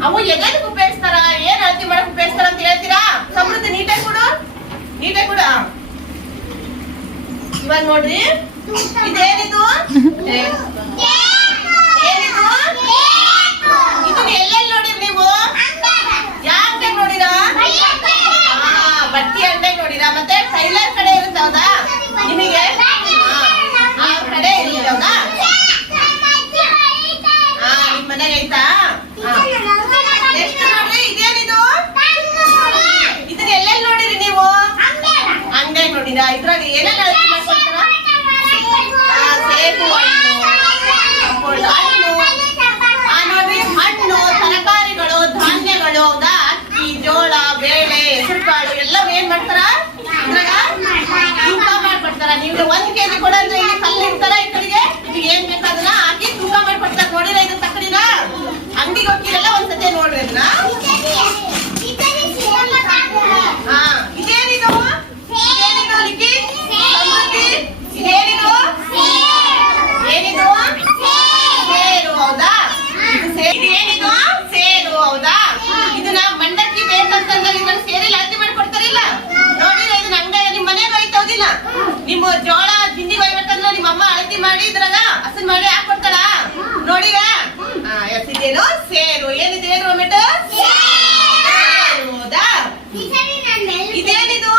ಅವು ಎದಕ್ಕೆ ಉಪಯೋಗಿಸ್ತಾರ? ಏನ್ ಅಳತಿ ಮಾಡಕ್ ಉಪಯೋಗಿಸ್ತಾರ ಅಂತ ಹೇಳ್ತೀರಾ? ಸಮೃದ್ಧಿ ನೀಟಾಗಿ ಕೊಡು. ನೀಟಾಗಿ ಕೊಡು. ಇವಾಗ ನೋಡ್ರಿ. ಇದೇನಿದು? ಇದನ್ನ ಎಲ್ಲೆಲ್ಲಿ ನೋಡಿರಿ ನೀವು? ನೋಡಿರಾ? ಆ, ಬಟ್ಟಿ ಅಂಗಡಿ ನೋಡಿರಾ? ಮತ್ತೆ ಟೈಲರ್ ಕಡೆ ಇರುತ್ತೆ ಹೌದಾ ನಿಮಗೆ ಹಾ, ಆ ಕಡೆ ಇರುತ್ತೆ ಹೌದಾ ಹಾ ನಿಮ್ ಮನೆಗೆ ಐತಾ ಹಾ. ನೆಕ್ಸ್ಟ್ ನೋಡ್ರಿ ಇದೇನಿದು ಇದನ್ನ ಎಲ್ಲೆಲ್ಲಿ ನೋಡಿರಿ ನೀವು ಅಂಗಡಿ ನೋಡಿರಾ ಇದ್ರಾಗ ಏನೆಲ್ಲ ಅಳತಿ ಮಾಡ್ಕೊಡ್ತಾರ ಆ, ಸೇಬು ಹಣ್ಣು ಸಪೋಟ ಹಣ್ಣು ಆ ನೋಡ್ರಿ ಹಣ್ಣು ತರಕಾರಿಗಳು ಧಾನ್ಯಗಳು ಹೌದಾ ಅಕ್ಕಿ ಜೋಳ ಬೇಳೆ ಹೆಸರು ಕಾಳು ಎಲ್ಲವೂ ಏನ್ ಮಾಡ್ತಾರ ಇದ್ರಾಗ ತೂಕ ಮಾಡ್ಕೊಡ್ತಾರ ನೀವು ಒಂದ್ ಕೆಜಿ ಕೊಡಂದ್ರೆ ಇಲ್ಲಿ ಕಲ್ಲು ಇರ್ತಾರ ಈ ಕಡೆಗೆ ಇದು ಏನ್ ಬೇಕಾದನ್ನ ಹಾಕಿ ತೂಕ ಮಾಡ್ಕೊಡ್ತಾರ ನೋಡಿರ ಇದು ತಕ್ಕಡಿನ ಅಂಗಡಿಗೆ ಹೋಗಿರಲ್ಲ ಒಂದ್ಸತಿ ನೋಡ್ರಿ ಅದನ್ನ ಹಾ ಇದೇನಿದು ಇದೇನಿದು ಲಿಕ್ಕಿ ಸಮೃದ್ಧಿ ಇದೇನಿದು ಏನಿದು ಸೇರು ಹೌದಾ ಇದು ಸೇ- ಇದು ಏನಿದು ಸೇರು ಹೌದಾ ಇದನ್ನ ಮಂಡಕ್ಕಿ ಬೇಕಂತಂದ್ರೆ ಇದ್ರಲ್ಲಿ ಸೇರಿಲ್ಲ ಅಳತೆ ಮಾಡಿ ಕೊಡ್ತಾರಿಲ್ಲ ನೋಡಿದ್ರೆ ಇದನ್ನ ಅಂಗಡಿ ನಿಮ್ ಮನೆಗೆ ಒಯ್ತೌದಿಲ್ಲ ನಿಮ್ಮ ಜೋಳ ಜಿಂಡಿಗೆ ಒಯ್ಬೇಕಂದ್ರೆ ನಿಮ್ಮ ಅಮ್ಮ ಅಳತಿ ಮಾಡಿ ಇದ್ರಾಗ ಹಸನ್ ಮಾಡಿ ಹಾಕೊಡ್ತಾರ ನೋಡಿರ ಎಸ್ ಇದೇನು ಸೇರು ಏನಿದೆ ಏನು ಟೊಮೆಟೊ ಸೇರು ಹೌದಾ ಇದೇನಿದು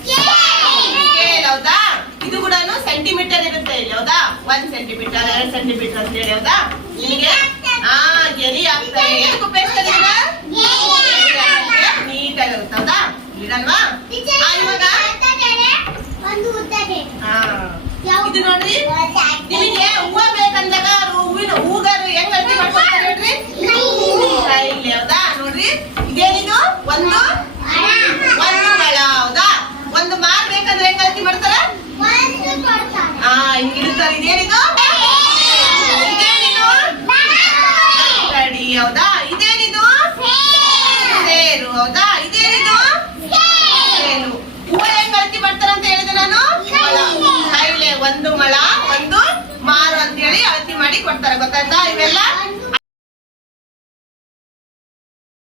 ಸ್ಕೇಲ್ ಹೌದಾ ಇದು ಕೂಡ ಸೆಂಟಿಮೀಟರ್ ಇರುತ್ತೆ ಇಲ್ಲಿ ಹೌದಾ ಒಂದ್ ಸೆಂಟಿಮೀಟರ್ ಎರಡ್ ಸೆಂಟಿಮೀಟರ್ ಅಂತ ಹೇಳಿ ಹೌದಾ? ನಿಮಗೆ ಹಾ ಗೆರಿ ಆಗ್ತಾರೆ ಏನಕ್ಕೆ ಉಪಯೋಗಿಸ್ತಾರೆ ನೀಟಾಗಿ ಇರುತ್ತೆ ಹೌದಾ? ಇಡಲ್ವಾ ಆ, ಇವಾಗ? ಇದು ನಿಮಗೆ ಹೂವ ಬೇಕಂದಾಗ ಹೂಗಾರು ಹೆಂಗ್ ಅಳತೆ ಮಾಡ್ಕೊಡ್ತಾರೆ ಹೇಳ್ರಿ? ಕೈಲಿ ಹೌದಾ? ಇದೇನಿದು ಒಂದು ಮಳ ಹೌದಾ ಒಂದು ಮಾರ್ ಬೇಕಂದ್ರೆ ಹೆಂಗ್ ಅಳತೆ ಮಾಡ್ತಾರ ಹಾ ಹಿಂಗಿರುತ್ತಾರೆ ಇದೇನಿದು? ಕಡಿ ಹೌದಾ? ಇದೇನಿದು? ಸೇರು ಹೌದಾ? ಇದೇನಿದು? ಸೇರು. ಅಳತೆ ಮಾಡ್ತಾರ ಅಂತ ಹೇಳಿದೆ ನಾನು. ಕೈಲೆ ಒಂದು ಮಳ, ಒಂದು ಮಾರು ಅಂತ ಹೇಳಿ ಅಳತಿ ಮಾಡಿ ಕೊಡ್ತಾರೆ. ಗೊತ್ತಾಯ್ತಾ ಇವೆಲ್ಲ?